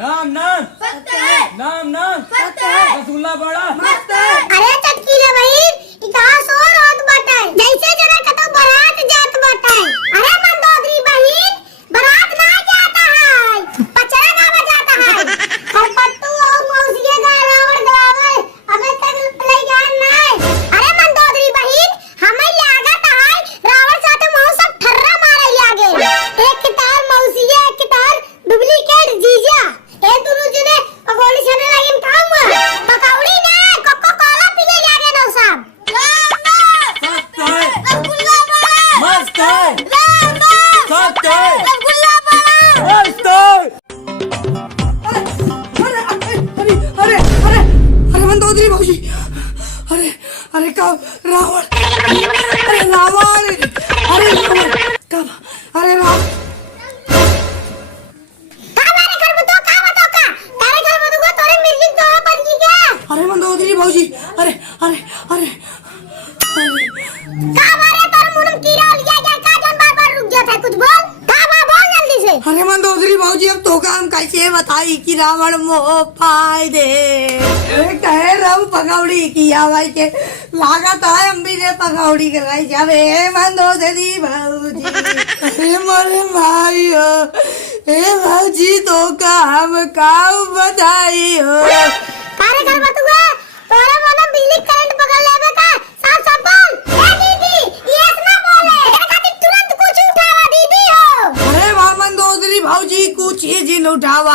नाम नाम सत्य है। नाम नाम सत्य है। रसगुल्ला बड़ा मस्त है। अरे चटकीले बहिन इतिहास और होत बाटे जैसे जरा कतो बारात जात बाटे। अरे मंदोदरी बहिन बारात ना जाता है पचरा ना बजाता है खरपट्टू और मौसिया का रावण गवावे अबे तक ले जान नहीं। अरे मंदोदरी बहिन हमें लागत है रावण साथे मौ सब ठर्रा मारे लागे। एक कितार मौसिया एक कितार डुप्लीकेट जीजा ए दोनों जने पगोली छने लागिन काम पकौड़ी ना कोको कोला पिए जागे न सब। सत्य है। रसगुल्ला बड़ा। मस्त है। सत्य है। रसगुल्ला बड़ा। मस्त है। अरे अरे अरे मंदोदरी भाजी अरे अरे का रावण अरे रावण अरे रावण कब अरे रावण अरे मंदोदरी भाजी अरे अरे अरे अरे मंदोदरी भाजी अब तो काम कैसे बताई कि रावण मोह पाए दे कहे रब पकौड़ी किया भाई के लागत है अम्बी ने पकौड़ी कराई जावे मंदोदरी भाजी अरे मोरे भाई हो ए भाजी तो काम काऊ बताई हो भाजी कुछ ही जिन उठावा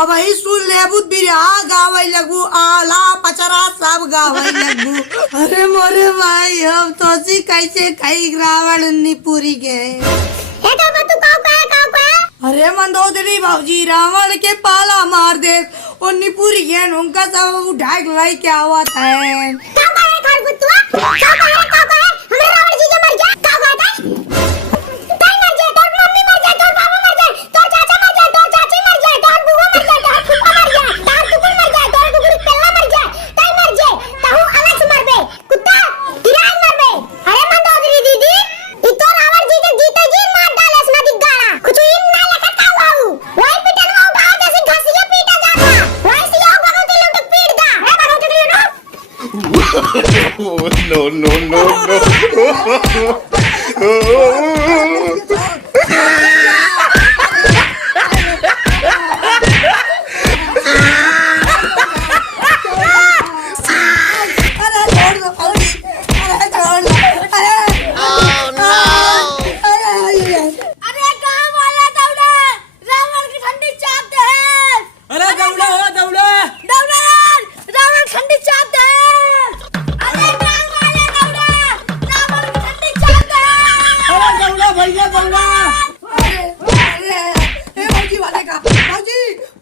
अब ही सुन लेबुत बिरहा गावे लगू आला पचरा सब गावे लगू अरे मोरे भाई हम तो सी कैसे कई रावण निपुरी गए अरे मंदोदरी भाजी रावण के पाला मार दे और निपुरी गए उनका सब उठा लाई क्या हुआ है no, no, no, no.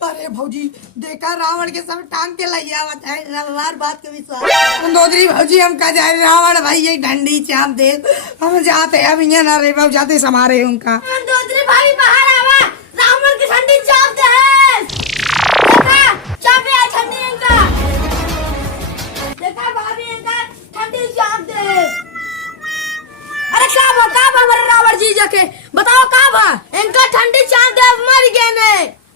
अरे भौजी देखा रावण के सब टांग के लग आवत है हमार बात के विश्वास मंदोदरी भौजी हम का जाए रावण भाई ये डंडी चाप दे हम जाते अब ये ना रे बाबू जाते समारे उनका मंदोदरी भाभी बाहर आवा रावण की ठंडी चाप दे देखा चापे आ ठंडी इनका देखा भाभी इनका ठंडी चाप दे। अरे का हमारे रावण जी जाके बताओ का इनका ठंडी चाप दे मर गए ने।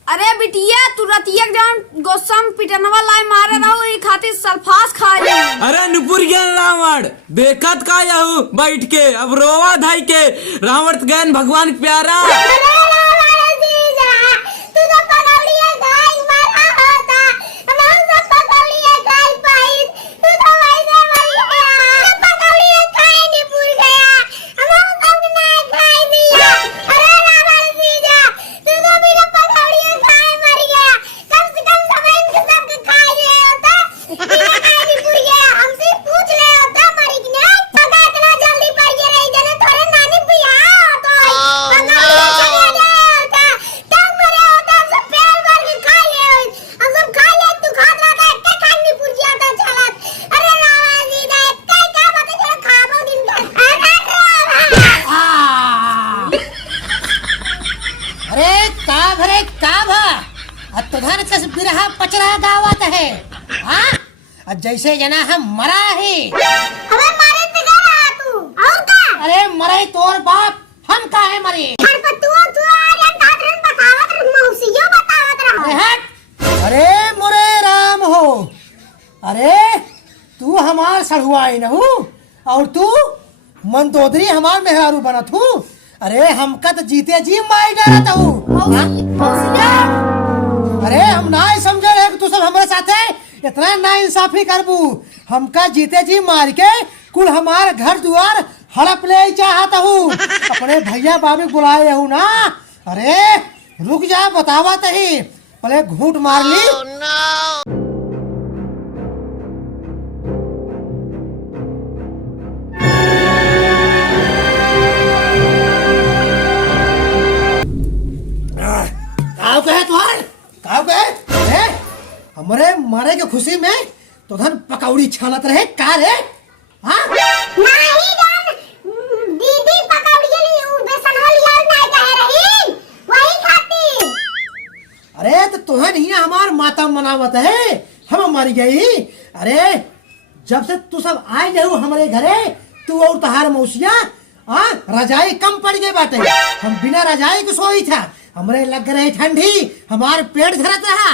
अरे बिटिया तू रतिया जान गोसम पिटनवा लाई मारे रहो ई खातिर सल्फास खा ले। अरे नुपुर गया रावण देखत का यहू बैठ के अब रोवा धाई के रावण गैन भगवान प्यारा। बिरहा पचरा गावत है हाँ जैसे जना हम मरा है अबे मारे ते का रहा तू और का अरे मरे तोर बाप हम काहे मरे खरपतुआ तू आ या दादरन बतावत मौसियो बतावत रहा अरे हट सड़ुआई न हूँ और तू मंदोदरी हमार मेहरारू बनत हूँ। अरे हमका तो जीते जी माई डरत हूँ। अरे हम ना ही समझ रहे कि तू सब हमारे साथ है इतना ना इंसाफी करबू। हमका जीते जी मार के कुल हमार घर द्वार हड़प ले चाहता हूँ। अपने भैया बाबू बुलाए हूँ ना। अरे रुक जा बतावा तही पहले घूंट मार ली। काव कहे तुहार काव कहे हमरे मारे के खुशी में तो धन पकौड़ी छानत रहे का रे। हाँ नहीं जान दीदी पकौड़ी ली बेसन वाली और नहीं कह रही वही खाती। अरे तो तुहन ही हमार माता मनावत है हम मर गई। अरे जब से तू सब आए जाऊ हमारे घरे तू और तहार मौसिया रजाई कम पड़ गए बाटे। हम बिना रजाई के सोई था हमरे लग रहे ठंडी हमार पेट धरत रहा।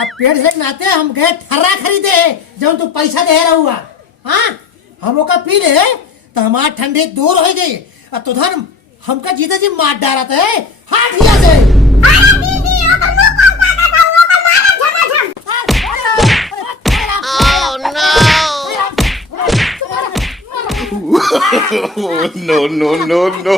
अब पेट धरे नाते हम गए ठर्रा खरीदे जब तू पैसा दे रहुआ। हाँ हम ओका पी ले तो हमार ठंडी दूर हो गई। अब तो धन हमका जीते जी मार डालत है हाथ हिया से। अरे दीदी ओकर मुंह कौन ताकत है ओकर मारा झमाझम। no, no, no, no.